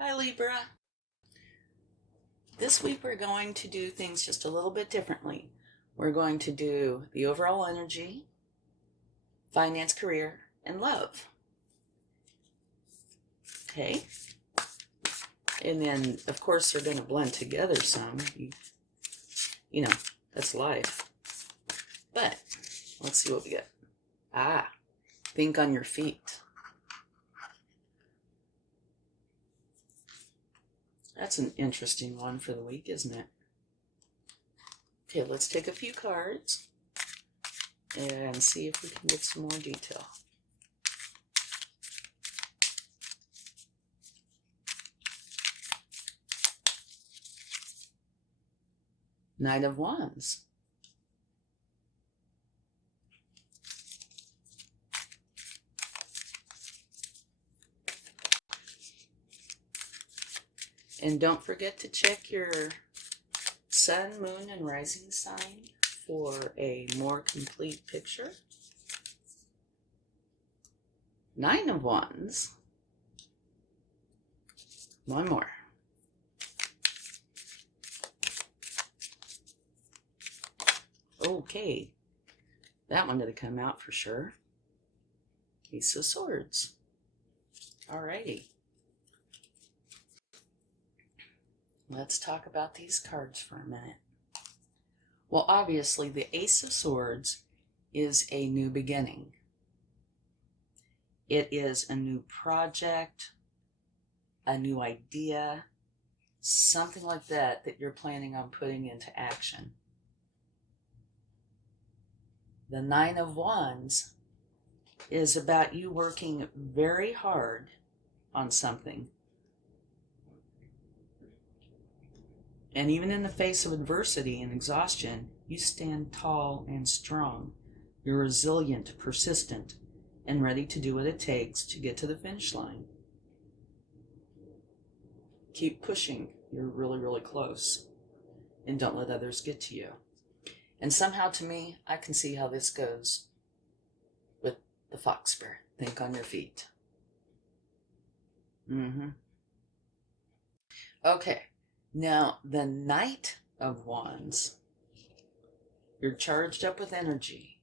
Hi Libra. This week we're going to do things just a little bit differently. We're going to do the overall energy, finance, career, and love. Okay? And then, of course, they're going to blend together some. You know, that's life. But let's see what we get. Think on your feet. That's an interesting one for the week, isn't it? Okay, let's take a few cards and see if we can get some more detail. Knight of Wands. And don't forget to check your sun, moon, and rising sign for a more complete picture. Nine of Wands. One more. Okay, that one did come out for sure. Ace of Swords. Alrighty. Let's talk about these cards for a minute. Well, obviously, the Ace of Swords is a new beginning. It is a new project, a new idea, something like that you're planning on putting into action. The Nine of Wands is about you working very hard on something. And even in the face of adversity and exhaustion, you stand tall and strong. You're resilient, persistent, and ready to do what it takes to get to the finish line. Keep pushing. You're really, really close. And don't let others get to you. And somehow, to me, I can see how this goes with the fox spirit. Think on your feet. Okay. Now, the Knight of Wands. You're charged up with energy,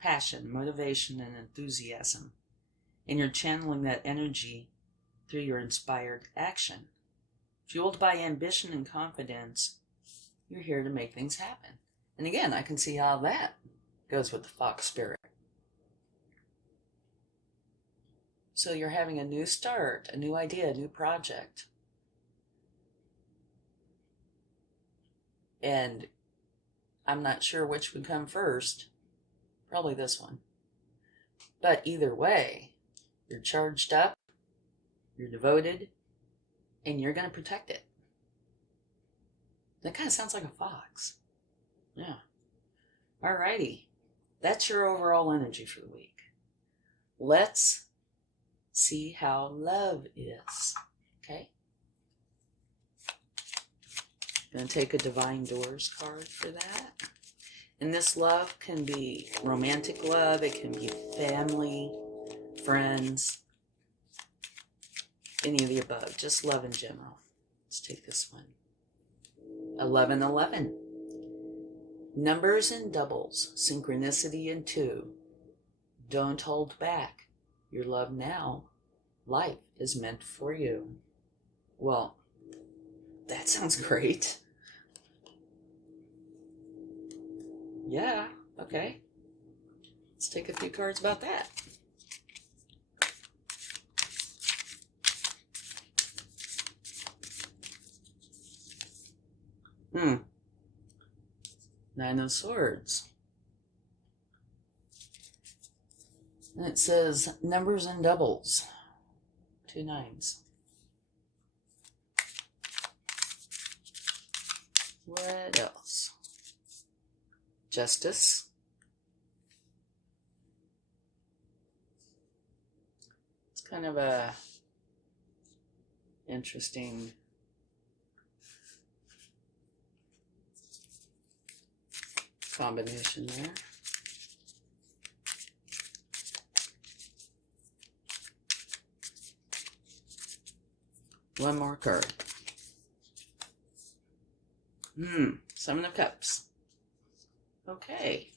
passion, motivation, and enthusiasm. And you're channeling that energy through your inspired action. Fueled by ambition and confidence, you're here to make things happen. And again, I can see how that goes with the fox spirit. So you're having a new start, a new idea, a new project. And I'm not sure which would come first. Probably this one. But either way, you're charged up, you're devoted, and you're going to protect it. That kind of sounds like a fox. Yeah. Alrighty. That's your overall energy for the week. Let's see how love is. Okay? Going to take a Divine Doors card for that. And this love can be romantic love. It can be family, friends, any of the above. Just love in general. Let's take this one. 1111. Numbers and doubles. Synchronicity in 2. Don't hold back. Your love now. Life is meant for you. Well, that sounds great. Yeah, okay. Let's take a few cards about that. Nine of Swords. And it says numbers and doubles. 2 nines. What else? Justice. It's kind of a interesting combination there. One more card. Seven of Cups. Okay.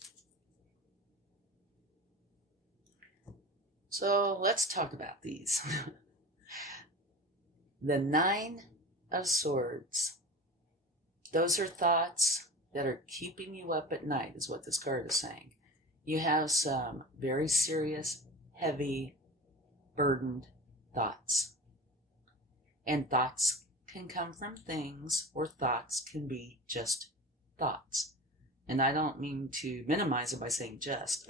So let's talk about these. The Nine of Swords. Those are thoughts that are keeping you up at night, is what this card is saying. You have some very serious, heavy, burdened thoughts. And thoughts can come from things, or thoughts can be just thoughts. And I don't mean to minimize it by saying just.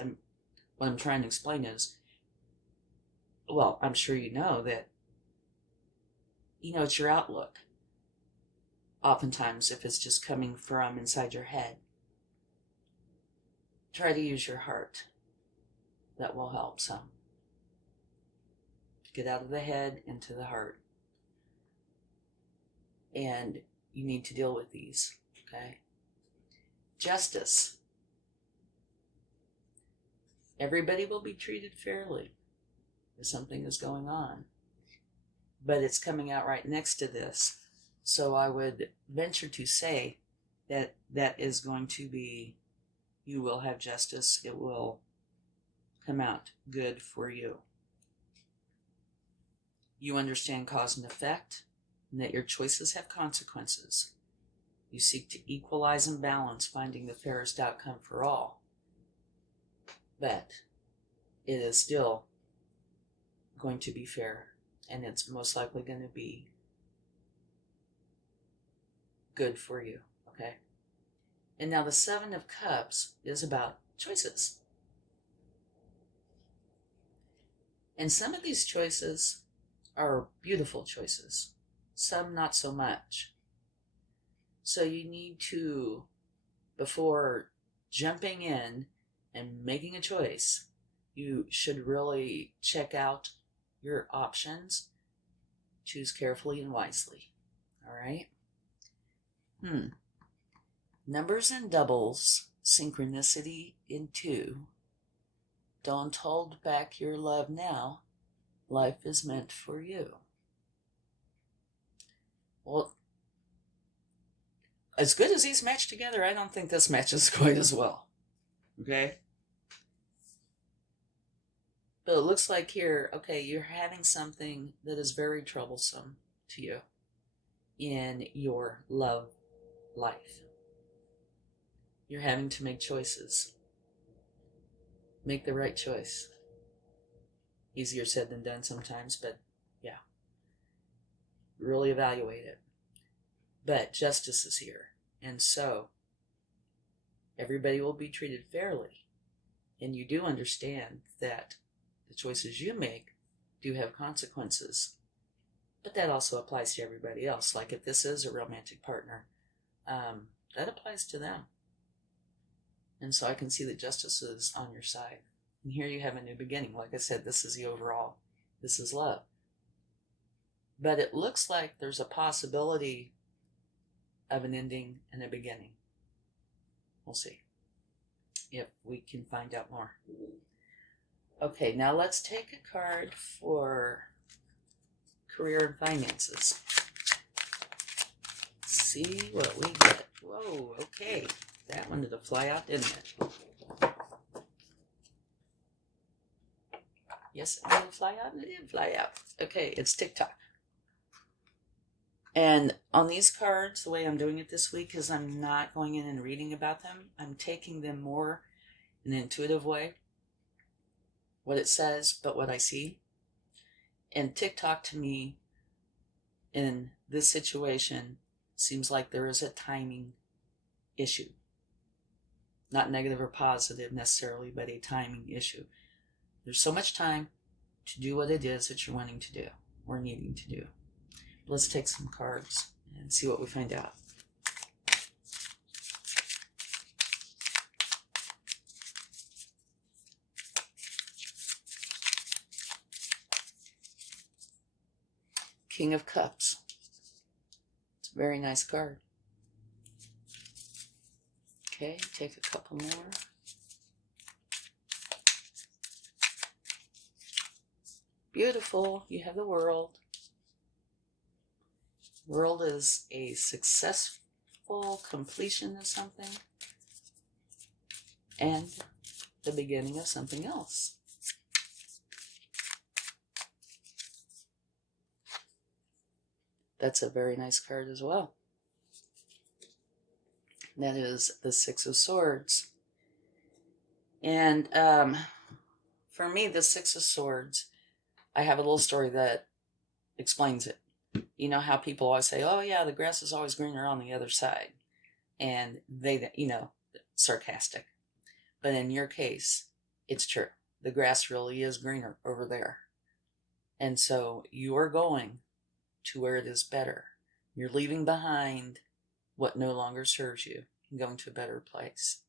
What I'm trying to explain is, well, I'm sure you know that, it's your outlook. Oftentimes, if it's just coming from inside your head, try to use your heart. That will help some. Get out of the head into the heart. And you need to deal with these, okay? Justice. Everybody will be treated fairly if something is going on. But it's coming out right next to this. So I would venture to say that that is going to be, you will have justice. It will come out good for you. You understand cause and effect, and that your choices have consequences. You seek to equalize and balance, finding the fairest outcome for all. But it is still going to be fair, and it's most likely going to be good for you, okay? And now the Seven of Cups is about choices. And some of these choices are beautiful choices, some not so much. So you need to, before jumping in and making a choice, you should really check out your options. Choose carefully and wisely. All right? Numbers and doubles, synchronicity in 2. Don't hold back your love now. Life is meant for you. Well, as good as these match together, I don't think this matches quite as well. Okay? But it looks like here, okay, you're having something that is very troublesome to you in your love life. You're having to make choices. Make the right choice. Easier said than done sometimes, but yeah. Really evaluate it. But justice is here. And so, everybody will be treated fairly. And you do understand that the choices you make do have consequences. But that also applies to everybody else. Like if this is a romantic partner, that applies to them. And so I can see that justice is on your side. And here you have a new beginning. Like I said, this is the overall. This is love. But it looks like there's a possibility of an ending and a beginning. We'll see if we can find out more. Okay, now let's take a card for career and finances. See what we get. Whoa, okay. That one did fly out, didn't it? Yes, it did fly out, and it did fly out. Okay, it's TikTok. And on these cards, the way I'm doing it this week is I'm not going in and reading about them. I'm taking them more in an intuitive way. What it says, but what I see. And TikTok to me, in this situation, seems like there is a timing issue. Not negative or positive necessarily, but a timing issue. There's so much time to do what it is that you're wanting to do or needing to do. Let's take some cards and see what we find out. King of Cups. It's a very nice card. Okay, take a couple more. Beautiful. You have the World. World is a successful completion of something and the beginning of something else. That's a very nice card as well. That is the Six of Swords. And for me, the Six of Swords, I have a little story that explains it. You know how people always say, oh yeah, the grass is always greener on the other side. And they, sarcastic. But in your case, it's true. The grass really is greener over there. And so you are going to where it is better. You're leaving behind what no longer serves you and going to a better place.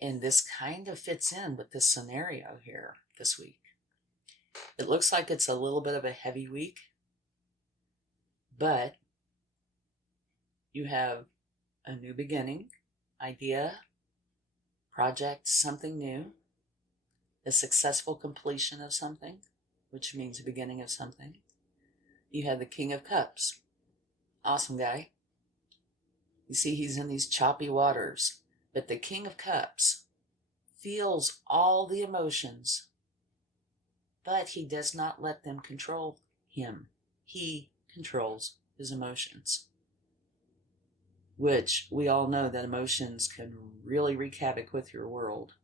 And this kind of fits in with this scenario here this week. It looks like it's a little bit of a heavy week, but you have a new beginning, idea, project, something new, a successful completion of something, which means the beginning of something. You have the King of Cups. Awesome guy. You see, he's in these choppy waters, but the King of Cups feels all the emotions, but he does not let them control him. He controls his emotions, which we all know that emotions can really wreak havoc with your world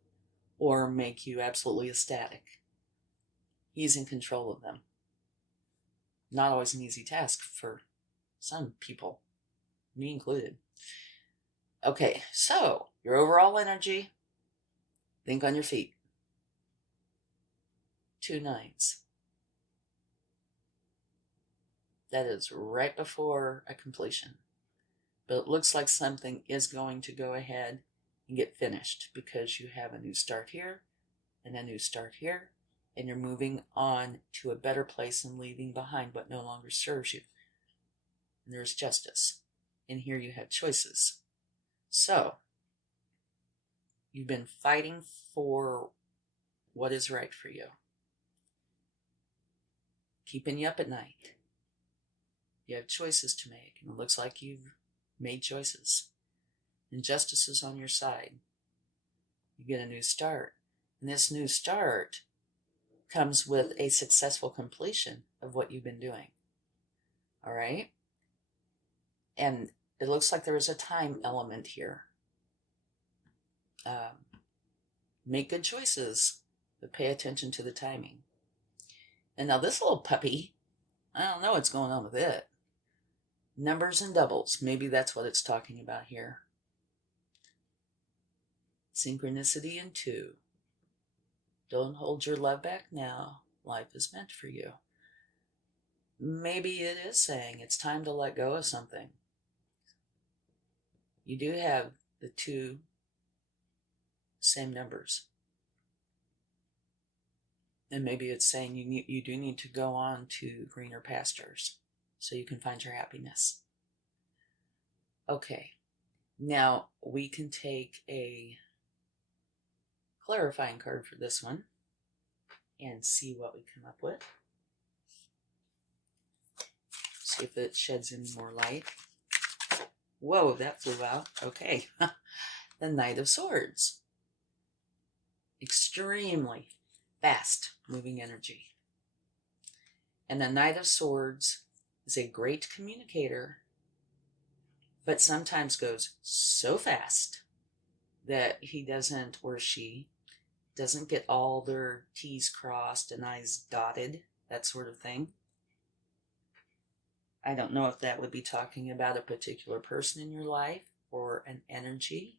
or make you absolutely ecstatic. He's in control of them. Not always an easy task for some people, me included. Okay, so your overall energy, think on your feet. 2 9s. That is right before a completion. But it looks like something is going to go ahead and get finished because you have a new start here and a new start here, and you're moving on to a better place and leaving behind what no longer serves you. And there's justice. And here you have choices. So, you've been fighting for what is right for you. Keeping you up at night. You have choices to make, and it looks like you've made choices. And justice is on your side. You get a new start. And this new start comes with a successful completion of what you've been doing. All right? And it looks like there is a time element here. Make good choices, but pay attention to the timing. And now this little puppy, I don't know what's going on with it. Numbers and doubles, maybe that's what it's talking about here. Synchronicity in 2. Don't hold your love back now. Life is meant for you. Maybe it is saying it's time to let go of something. You do have the 2 same numbers. And maybe it's saying you do need to go on to greener pastures so you can find your happiness. Okay, now we can take a clarifying card for this one and see what we come up with. See if it sheds any more light. Whoa, that flew out. Okay. The Knight of Swords. Extremely fast moving energy. And the Knight of Swords is a great communicator, but sometimes goes so fast that he doesn't, or she doesn't get all their T's crossed and I's dotted, that sort of thing. I don't know if that would be talking about a particular person in your life or an energy,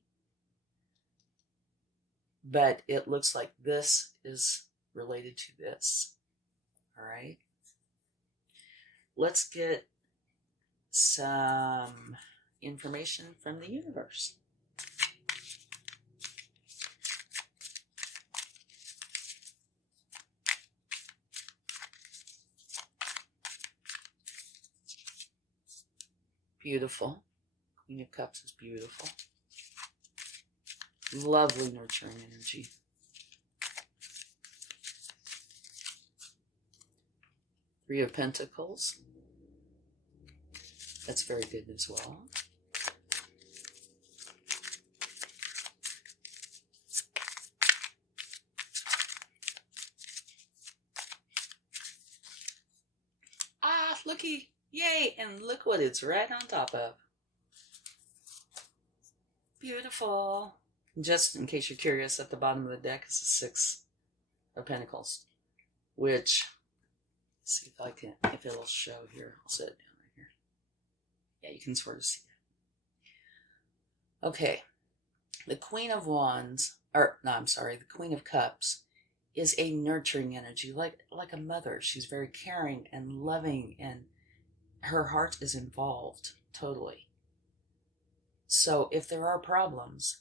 but it looks like this is related to this. All right. Let's get some information from the universe. Beautiful. Queen of Cups is beautiful. Lovely nurturing energy. Three of Pentacles. That's very good as well. Ah, looky, yay, and look what it's right on top of. Beautiful. Just in case you're curious, at the bottom of the deck is the Six of Pentacles, which, let's see if it'll show here. I'll set it down right here. Yeah, you can sort of see it. Okay, the Queen of Wands, the Queen of Cups is a nurturing energy, like a mother. She's very caring and loving, and her heart is involved totally. So if there are problems,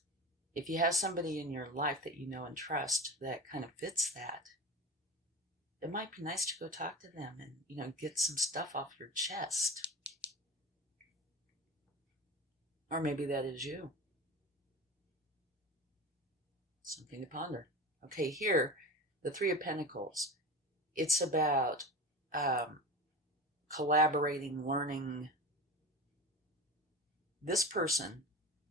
if you have somebody in your life that you know and trust that kind of fits that, it might be nice to go talk to them and, get some stuff off your chest. Or maybe that is you. Something to ponder. Okay, here, the Three of Pentacles. It's about collaborating, learning. This person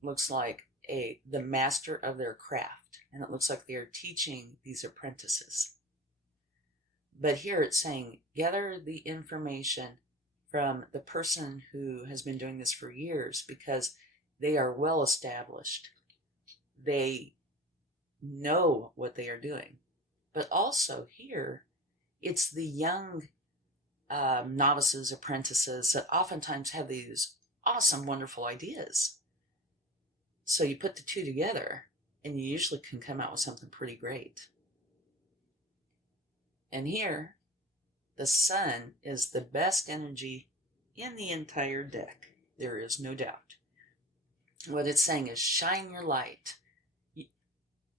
looks like the master of their craft, and it looks like they are teaching these apprentices. But here it's saying, gather the information from the person who has been doing this for years, because they are well established. They know what they are doing. But also here, it's the young novices, apprentices that oftentimes have these awesome, wonderful ideas. So you put the two together, and you usually can come out with something pretty great. And here, the Sun is the best energy in the entire deck. There is no doubt. What it's saying is shine your light.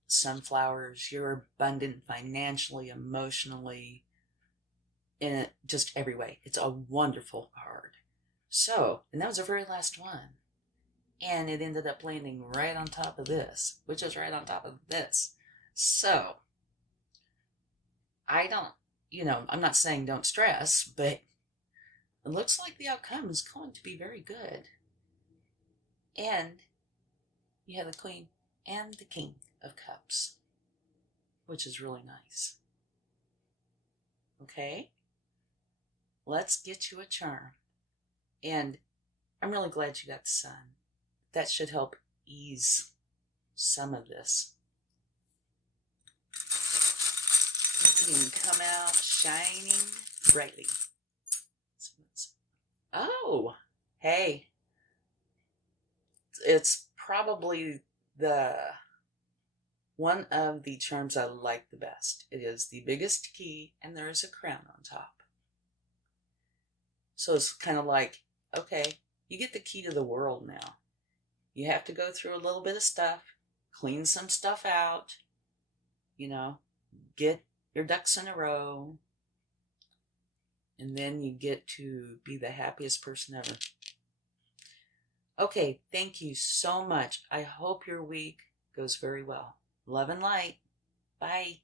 Sunflowers, you're abundant financially, emotionally, in just every way. It's a wonderful card. So, and that was the very last one. And it ended up landing right on top of this, which is right on top of this. So, I'm not saying don't stress, but it looks like the outcome is going to be very good. And you have the Queen and the King of Cups, which is really nice. Okay? Let's get you a charm. And I'm really glad you got the Sun. That should help ease some of this. You can come out shining brightly. Oh, hey. It's probably one of the charms I like the best. It is the biggest key, and there is a crown on top. So it's kind of like, okay, you get the key to the world now. You have to go through a little bit of stuff, clean some stuff out, get your ducks in a row, and then you get to be the happiest person ever. Okay, thank you so much. I hope your week goes very well. Love and light. Bye.